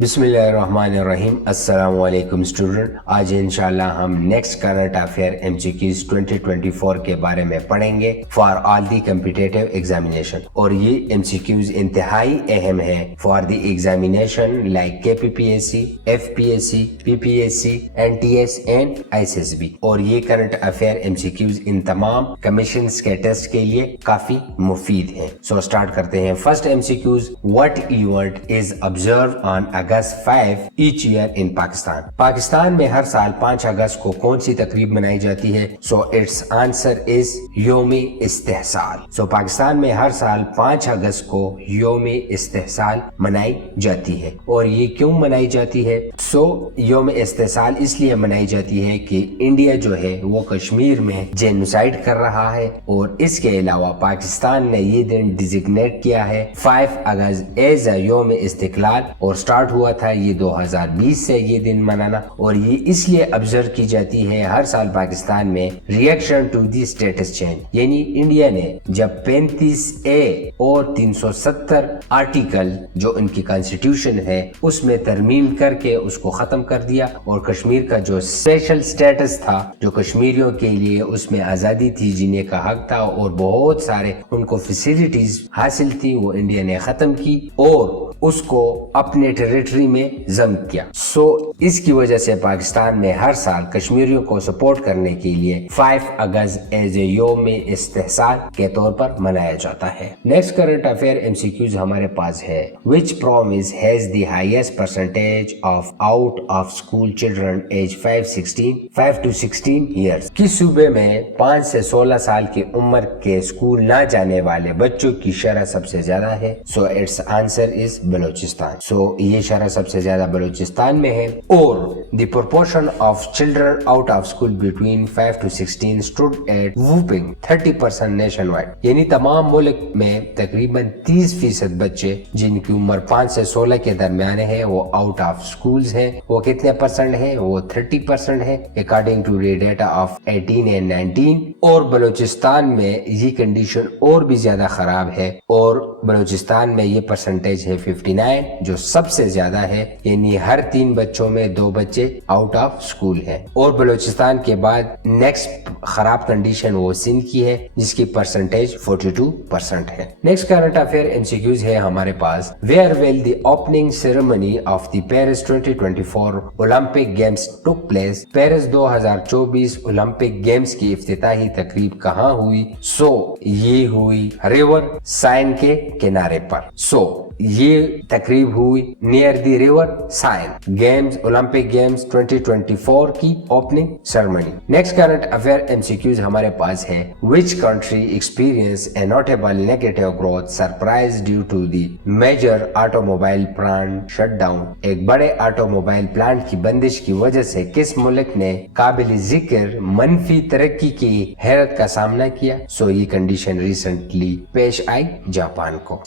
بسم اللہ الرحمن الرحیم. السلام علیکم اسٹوڈنٹ. آج انشاءاللہ ہم next current affair M C Qs 2024 کے بارے میں پڑھیں گے for all the competitive examination. اور یہ ایم سی کیوز انتہائی اہم ہے for the examination like K P P S C, F P S C, P P S C, N T S and I C S B. اور یہ current affair M C Qs ان تمام commissions کے test کے لیے کافی مفید ہیں. سو start کرتے ہیں. First M C Qs, what event is observed on August 5 each year in Pakistan. Pakistan میں ہر سال 5 اگست کو کون سی تقریب منائی جاتی ہے؟ So its answer is یوم استحصال. So پاکستان میں ہر سال 5 اگست کو یوم استحصال منائی جاتی ہے. اور یہ کیوں منائی جاتی ہے؟ So یوم استحصال اس لیے منائی جاتی ہے کہ انڈیا جو ہے وہ کشمیر میں جینوسائیڈ کر رہا ہے. اور اس کے علاوہ پاکستان نے یہ دن ڈیزگنیٹ کیا ہے 5 اگست ایز اے یوم استقلال. اور سٹارٹ ہوا تھا یہ 2020 سے یہ دن منانا. اور یہ اس لیے آبزرو کی جاتی ہے ہر سال پاکستان میں reaction to the status change. یعنی انڈیا نے جب 35A اور 370 آرٹیکل جو ان کی کانسٹیٹیوشن ہے اس میں ترمیم کر کے اس کو ختم کر دیا. اور کشمیر کا جو اسپیشل اسٹیٹس تھا جو کشمیریوں کے لیے اس میں آزادی تھی, جینے کا حق تھا اور بہت سارے ان کو فیسلٹیز حاصل تھی, وہ انڈیا نے ختم کی اور اس کو اپنے ٹیریٹری میں ضم کیا. سو اس کی وجہ سے پاکستان میں ہر سال کشمیریوں کو سپورٹ کرنے کے لیے 5 اگست ایز اے یوم استحصال کے طور پر منایا جاتا ہے. Next current affair M C Qs ہمارے پاس ہے. Which province has the highest percentage of out of school children age 5 to 16 years? کس صوبے میں 5 سے 16 سال کی عمر کے اسکول نہ جانے والے بچوں کی شرح سب سے زیادہ ہے؟ So it's answer is Balochistan. So یہ شرح سب سے زیادہ بلوچستان میں ہے. اور the proportion of children out of school between 5 to 16 stood at whopping 30% nationwide. یعنی تمام ملک میں تقریباً 30% بچے جن کی عمر 5 سے 16 کے درمیان ہے وہ آؤٹ آف اسکولز ہیں. وہ کتنے پرسنٹ ہیں؟ وہ 30% ہے according to the data of 18 and 19. اور بلوچستان میں یہ کنڈیشن اور بھی زیادہ خراب ہے اور بلوچستان میں یہ پرسنٹیج ہے 59 جو سب سے زیادہ ہے. یعنی ہر 3 بچوں میں 2 بچے آؤٹ آف اسکول ہیں. اور بلوچستان کے بعد نیکسٹ خراب کنڈیشن وہ سندھ کی ہے جس کی پرسنٹیج 42% ہے. Next current affair M C Qs ہے ہمارے پاس. Where will the opening ceremony of the Paris 2024 Olympic games took place? Paris 2024 Olympic games کی افتتاحی تقریب کہاں ہوئی؟ سو یہ ہوئی ریور سائن کے کنارے پر. سو یہ تقریب ہوئی near the river Seine. Games Olympic games 2024 کی opening ceremony. Next current affair M C Qs ہمارے پاس ہے. Which country experience a notable negative growth surprise due to the major automobile plant shut down? ایک بڑے auto mobile plant کی بندش کی وجہ سے کس ملک نے قابل ذکر منفی ترقی کی حیرت کا سامنا کیا؟ سو یہ کنڈیشن ریسنٹلی پیش آئی جاپان کو.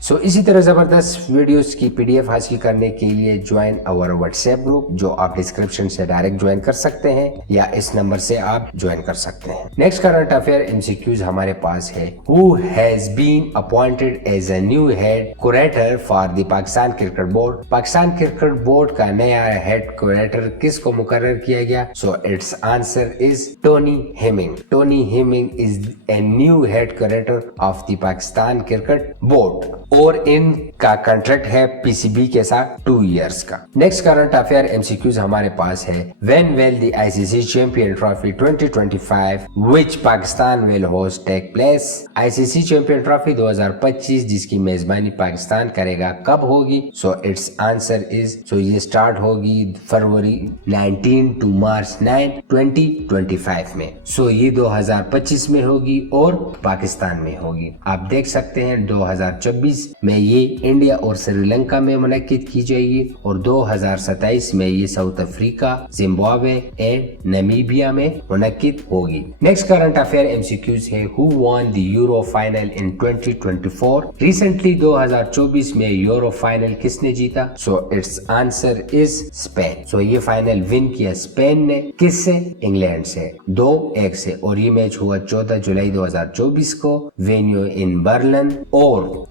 سو اسی طرح زبردست ویڈیوز کی پی ڈی ایف حاصل کرنے کے لیے جوائن اور واٹس ایپ گروپ جو آپ ڈسکرپشن سے ڈائریکٹ جوائن کر سکتے ہیں یا اس نمبر سے آپ جوائن کر سکتے ہیں. Next current affair M C Qs ہمارے پاس ہے. Who has been appointed as a new head curator for the Pakistan cricket board? Pakistan cricket board کا نیا ہیڈ کوریٹر کس کو مقرر کیا گیا؟ So it's answer is Tony Hemming. Tony Hemming is a new head curator of the Pakistan cricket board. اور ان کا کنٹریکٹ ہے پی سی بی کے ساتھ 2 ایئرس کا. Next current affair M C Qs ہمارے پاس ہے. When will the I C C champion trophy 2025 which Pakistan will host take place? I C C champion trophy 2025 جس کی میزبانی پاکستان کرے گا کب ہوگی؟ سو اٹس آنسر از سو یہ سٹارٹ ہوگی فروری 19 to March 9 2025 میں. سو یہ 2025 میں ہوگی اور پاکستان میں ہوگی. آپ دیکھ سکتے ہیں 2024 میں یہ انڈیا اور سری لنکا میں منعقد کی جائے گی اور 2027 میں یہ South Africa, Zimbabwe and Namibia میں منعقد ہوگی. Next current affair M C Qs ہے. Who won the euro final in 2024؟ Recently 2024 میں یورو فائنل کس نے جیتا؟ So it's answer is Spain. So یہ فائنل ون کیا اسپین نے. کس سے؟ انگلینڈ سے 2-1 سے. اور یہ میچ ہوا 14 جولائی 2024 کو وینیو ان برلن. اور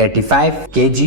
85 kg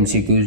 MCQs।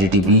GDP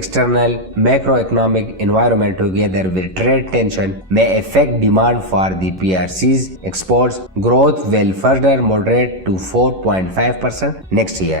external macroeconomic environment together with trade tension may affect demand for the PRC's exports. Growth will further moderate to 4.5% next year.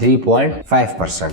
3.5%,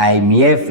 IMF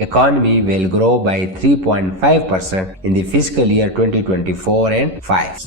economy will grow by 3.5% in the fiscal year 2024 and 5.